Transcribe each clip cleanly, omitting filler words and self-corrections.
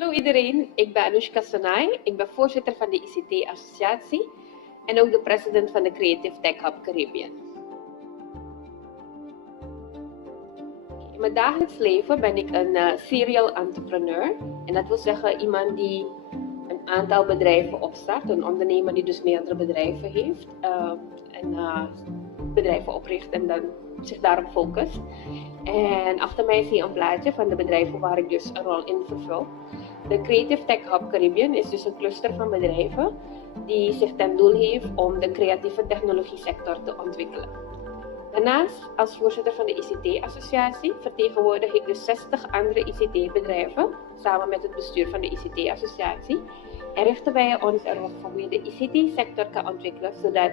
Hallo iedereen, ik ben Anuskha Sonai. Ik ben voorzitter van de ICT-Associatie en ook de president van de Creative Tech Hub Caribbean. In mijn dagelijks leven ben ik een serial entrepreneur. En dat wil zeggen iemand die een aantal bedrijven opstart, een ondernemer die dus meerdere bedrijven heeft. Bedrijven opricht en dan zich daarop focust. En achter mij zie je een plaatje van de bedrijven waar ik dus een rol in vervul. De Creative Tech Hub Caribbean is dus een cluster van bedrijven die zich ten doel heeft om de creatieve technologie sector te ontwikkelen. Daarnaast, als voorzitter van de ICT-Associatie, vertegenwoordig ik dus 60 andere ICT-bedrijven samen met het bestuur van de ICT-Associatie. En richten wij ons erop van hoe je de ICT-sector kan ontwikkelen, zodat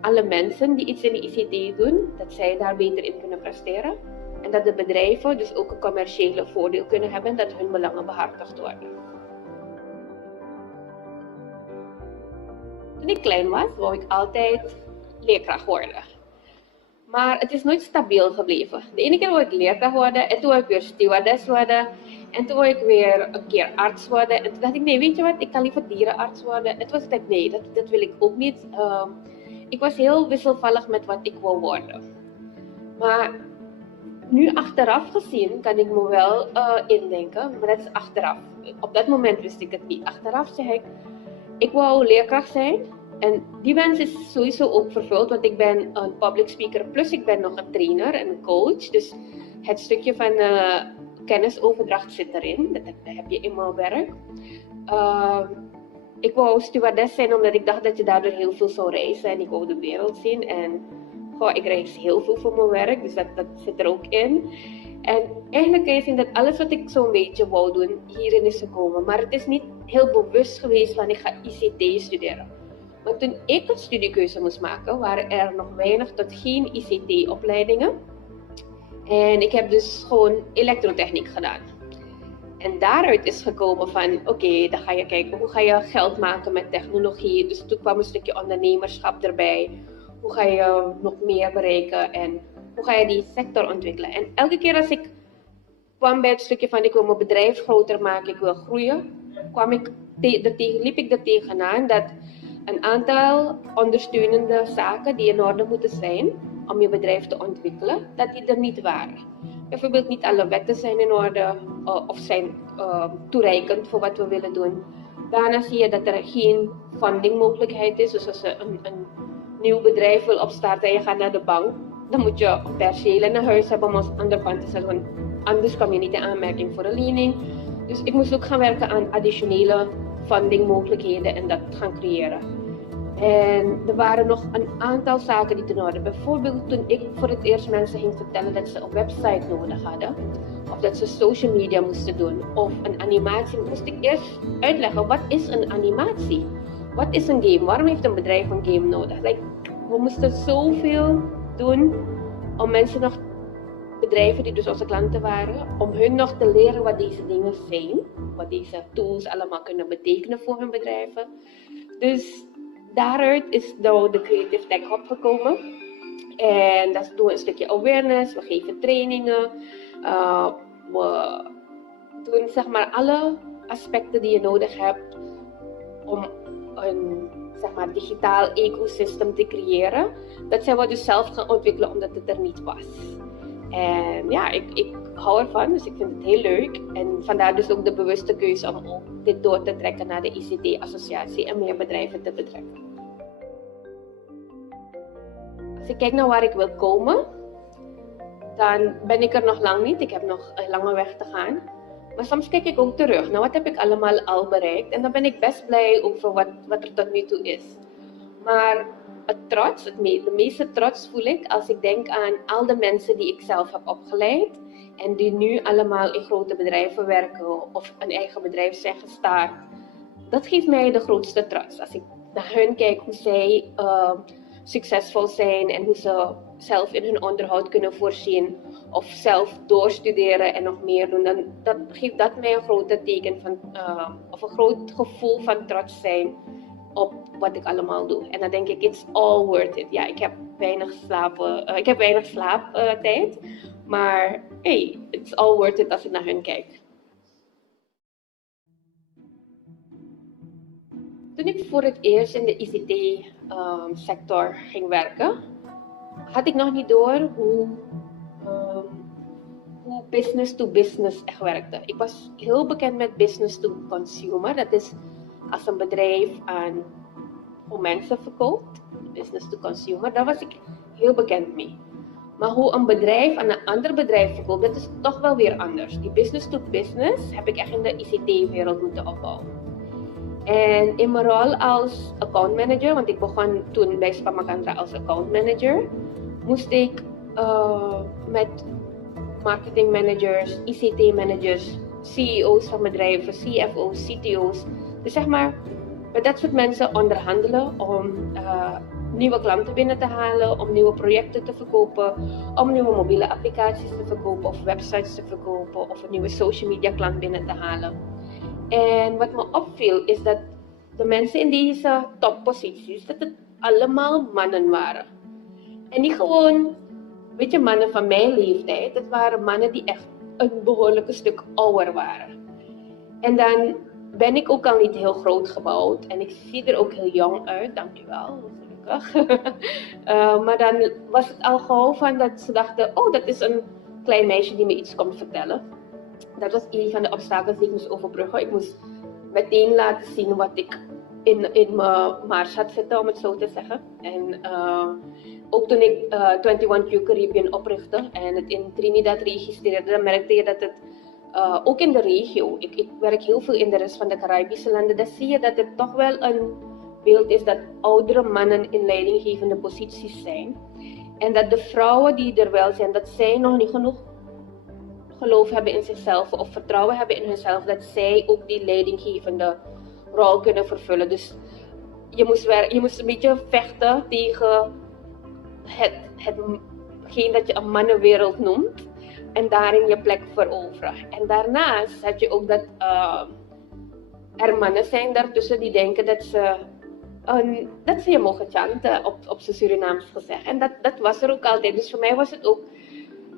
alle mensen die iets in de ICT doen, dat zij daar beter in kunnen presteren. En dat de bedrijven dus ook een commerciële voordeel kunnen hebben, dat hun belangen behartigd worden. Toen ik klein was, wou ik altijd leerkracht worden. Maar het is nooit stabiel gebleven. De ene keer wou ik leerkracht worden en toen wou ik weer stewardess worden. En toen wou ik weer een keer arts worden. En toen dacht ik, nee, weet je wat, ik kan liever dierenarts worden. En toen was ik, nee, dat wil ik ook niet. Ik was heel wisselvallig met wat ik wou worden. Maar nu achteraf gezien kan ik me wel indenken, maar dat is achteraf. Op dat moment wist ik het niet. Achteraf zeg ik wou leerkracht zijn. En die wens is sowieso ook vervuld, want ik ben een public speaker, plus ik ben nog een trainer en een coach. Dus het stukje van kennisoverdracht zit erin, dat heb je in mijn werk. Ik wou stewardess zijn omdat ik dacht dat je daardoor heel veel zou reizen en ik wou de wereld zien. En ik reis heel veel voor mijn werk, dus dat zit er ook in. En eigenlijk kan je zien dat alles wat ik zo'n beetje wou doen, hierin is gekomen. Maar het is niet heel bewust geweest van ik ga ICT studeren. Want toen ik een studiekeuze moest maken, waren er nog weinig tot geen ICT-opleidingen. En ik heb dus gewoon elektrotechniek gedaan. En daaruit is gekomen van, oké, dan ga je kijken, hoe ga je geld maken met technologie. Dus toen kwam een stukje ondernemerschap erbij. Hoe ga je nog meer bereiken en hoe ga je die sector ontwikkelen. En elke keer als ik kwam bij het stukje van, ik wil mijn bedrijf groter maken, ik wil groeien, liep ik er tegenaan dat een aantal ondersteunende zaken die in orde moeten zijn om je bedrijf te ontwikkelen, dat die er niet waren. Bijvoorbeeld niet alle wetten zijn in orde of zijn toereikend voor wat we willen doen. Daarna zie je dat er geen fundingmogelijkheid is. Dus als je een nieuw bedrijf wil opstarten en je gaat naar de bank, dan moet je percelen naar huis hebben, maar aan de andere kant is dat gewoon, anders kom je niet in aanmerking voor een lening. Dus ik moest ook gaan werken aan additionele fundingmogelijkheden en dat gaan creëren. En er waren nog een aantal zaken die ten orde. Bijvoorbeeld toen ik voor het eerst mensen ging vertellen dat ze een website nodig hadden. Of dat ze social media moesten doen. Of een animatie. Moest ik eerst uitleggen, wat is een animatie? Wat is een game? Waarom heeft een bedrijf een game nodig? We moesten zoveel doen om mensen nog, bedrijven die dus onze klanten waren, om hun nog te leren wat deze dingen zijn. Wat deze tools allemaal kunnen betekenen voor hun bedrijven. Dus daaruit is nou de Creative Tech Hub gekomen. En dat doen we een stukje awareness, we geven trainingen. We doen zeg maar alle aspecten die je nodig hebt om een zeg maar, digitaal ecosysteem te creëren. Dat zijn we dus zelf gaan ontwikkelen omdat het er niet was. En ja, ik hou ervan, dus ik vind het heel leuk. En vandaar dus ook de bewuste keuze om ook dit door te trekken naar de ICT-Associatie en meer bedrijven te betrekken. Als ik kijk naar waar ik wil komen, dan ben ik er nog lang niet. Ik heb nog een lange weg te gaan. Maar soms kijk ik ook terug naar wat heb ik allemaal al bereikt. En dan ben ik best blij over wat er tot nu toe is. Maar de meeste trots voel ik als ik denk aan al de mensen die ik zelf heb opgeleid. En die nu allemaal in grote bedrijven werken of een eigen bedrijf zijn gestart. Dat geeft mij de grootste trots. Als ik naar hun kijk hoe zij succesvol zijn en hoe ze zelf in hun onderhoud kunnen voorzien. Of zelf doorstuderen en nog meer doen. Dan geeft dat mij een grote teken van, of een groot gevoel van trots zijn op wat ik allemaal doe. En dan denk ik, it's all worth it. Ja, ik heb weinig slaaptijd. Maar hey, it's all worth it als ik naar hun kijk. Toen ik voor het eerst in de ICT-sector ging werken, had ik nog niet door hoe business to business echt werkte. Ik was heel bekend met business to consumer. Dat is als een bedrijf aan hoe mensen verkoopt, business to consumer. Daar was ik heel bekend mee. Maar hoe een bedrijf aan een ander bedrijf verkoopt, dat is toch wel weer anders. Die business to business heb ik echt in de ICT-wereld moeten opbouwen. En in mijn rol als account manager, want ik begon toen bij Spamakandra als account manager, moest ik met marketing managers, ICT managers, CEO's van bedrijven, CFO's, CTO's, dus zeg maar met dat soort mensen onderhandelen om nieuwe klanten binnen te halen, om nieuwe projecten te verkopen, om nieuwe mobiele applicaties te verkopen of websites te verkopen of een nieuwe social media klant binnen te halen. En wat me opviel is dat de mensen in deze topposities, dat het allemaal mannen waren. En niet gewoon, weet je, mannen van mijn leeftijd. Het waren mannen die echt een behoorlijke stuk ouder waren. En dan ben ik ook al niet heel groot gebouwd en ik zie er ook heel jong uit, dankjewel, gelukkig. Maar dan was het al gauw van dat ze dachten, oh, dat is een klein meisje die me iets komt vertellen. Dat was een van de obstakels die ik moest overbruggen. Ik moest meteen laten zien wat ik in mijn mars had zitten, om het zo te zeggen. En ook toen ik 21Q Caribbean oprichtte en het in Trinidad registreerde, dan merkte je dat het ook in de regio, ik werk heel veel in de rest van de Caribische landen, dan zie je dat het toch wel een beeld is dat oudere mannen in leidinggevende posities zijn. En dat de vrouwen die er wel zijn, dat zij nog niet genoeg geloof hebben in zichzelf of vertrouwen hebben in hunzelf, dat zij ook die leidinggevende rol kunnen vervullen. Dus je moest een beetje vechten tegen hetgeen dat je een mannenwereld noemt en daarin je plek veroveren. En daarnaast had je ook dat er mannen zijn daartussen die denken dat ze je mogen chanten, op zijn Surinaams gezegd. En dat was er ook altijd. Dus voor mij was het ook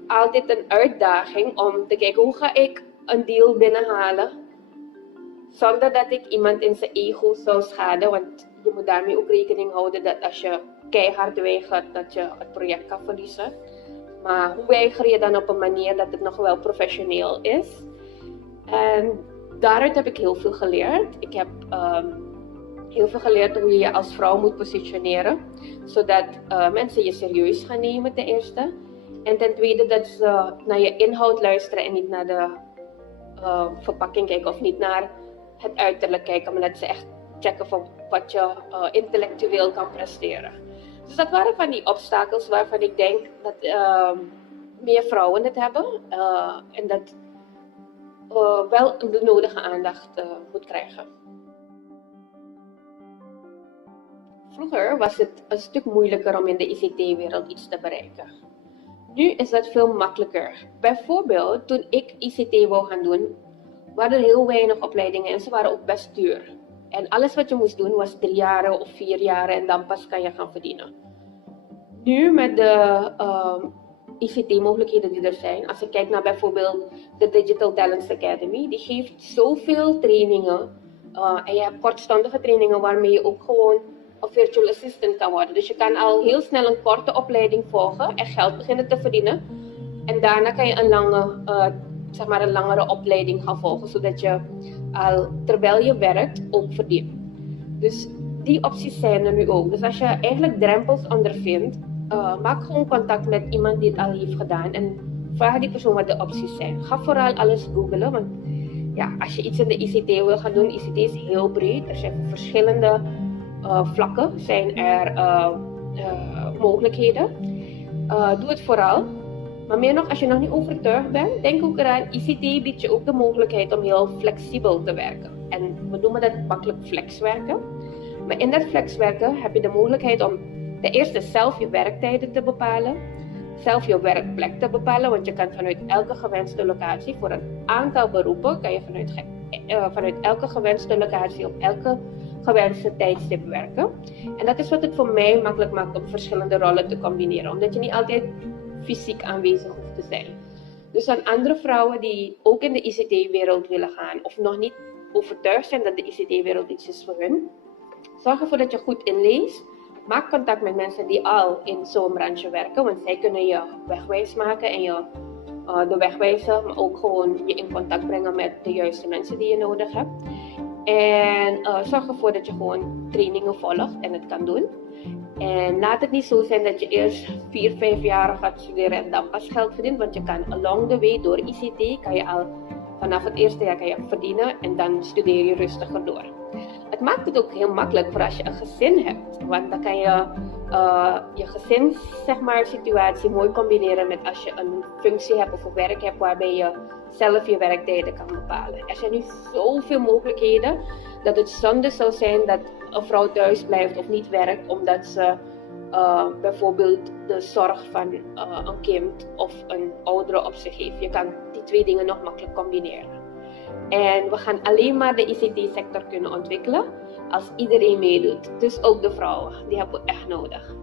altijd een uitdaging om te kijken hoe ga ik een deal binnenhalen zonder dat ik iemand in zijn ego zou schaden, want je moet daarmee ook rekening houden dat als je keihard weigert dat je het project kan verliezen. Maar hoe weiger je dan op een manier dat het nog wel professioneel is? En daaruit heb ik heel veel geleerd. Ik heb heel veel geleerd hoe je je als vrouw moet positioneren, zodat mensen je serieus gaan nemen ten eerste. En ten tweede dat ze naar je inhoud luisteren en niet naar de verpakking kijken of niet naar het uiterlijk kijken, maar dat ze echt checken van wat je intellectueel kan presteren. Dus dat waren van die obstakels waarvan ik denk dat meer vrouwen het hebben en dat wel de nodige aandacht moet krijgen. Vroeger was het een stuk moeilijker om in de ICT-wereld iets te bereiken. Nu is dat veel makkelijker. Bijvoorbeeld, toen ik ICT wou gaan doen, waren er heel weinig opleidingen en ze waren ook best duur. En alles wat je moest doen was 3 jaar of 4 jaar en dan pas kan je gaan verdienen. Nu met de ICT-mogelijkheden die er zijn, als je kijkt naar bijvoorbeeld de Digital Talents Academy, die geeft zoveel trainingen en je hebt kortstondige trainingen waarmee je ook gewoon een virtual assistant kan worden. Dus je kan al heel snel een korte opleiding volgen en geld beginnen te verdienen. En daarna kan je een langere opleiding gaan volgen, zodat je al terwijl je werkt ook verdient. Dus die opties zijn er nu ook. Dus als je eigenlijk drempels ondervindt, maak gewoon contact met iemand die het al heeft gedaan en vraag die persoon wat de opties zijn. Ga vooral alles googlen, want ja, als je iets in de ICT wil gaan doen, ICT is heel breed. Er zijn verschillende vlakken zijn er mogelijkheden. Doe het vooral. Maar meer nog, als je nog niet overtuigd bent, denk ook eraan, ICT biedt je ook de mogelijkheid om heel flexibel te werken. En we noemen dat makkelijk flexwerken. Maar in dat flexwerken heb je de mogelijkheid om ten eerste zelf je werktijden te bepalen, zelf je werkplek te bepalen, want je kan vanuit elke gewenste locatie, voor een aantal beroepen, kan je vanuit elke gewenste locatie op elke gewenste tijdstip werken. En dat is wat het voor mij makkelijk maakt om verschillende rollen te combineren, omdat je niet altijd fysiek aanwezig hoeft te zijn. Dus aan andere vrouwen die ook in de ICT-wereld willen gaan of nog niet overtuigd zijn dat de ICT-wereld iets is voor hun, Zorg ervoor dat je goed inleest. Maak contact met mensen die al in zo'n branche werken, want zij kunnen je wegwijs maken en je de weg wijzen, maar ook gewoon je in contact brengen met de juiste mensen die je nodig hebt. En zorg ervoor dat je gewoon trainingen volgt en het kan doen. En laat het niet zo zijn dat je eerst 4-5 jaar gaat studeren en dan pas geld verdient, want je kan along the way door ICT, kan je al vanaf het eerste jaar kan je verdienen en dan studeer je rustiger door. Het maakt het ook heel makkelijk voor als je een gezin hebt, want dan kan je je gezins, zeg maar, situatie mooi combineren met als je een functie hebt of een werk hebt waarbij je zelf je werktijden kan bepalen. Er zijn nu zoveel mogelijkheden dat het zonde zou zijn dat een vrouw thuis blijft of niet werkt omdat ze bijvoorbeeld de zorg van een kind of een oudere op zich heeft. Je kan die twee dingen nog makkelijk combineren. En we gaan alleen maar de ICT-sector kunnen ontwikkelen als iedereen meedoet. Dus ook de vrouwen, die hebben we echt nodig.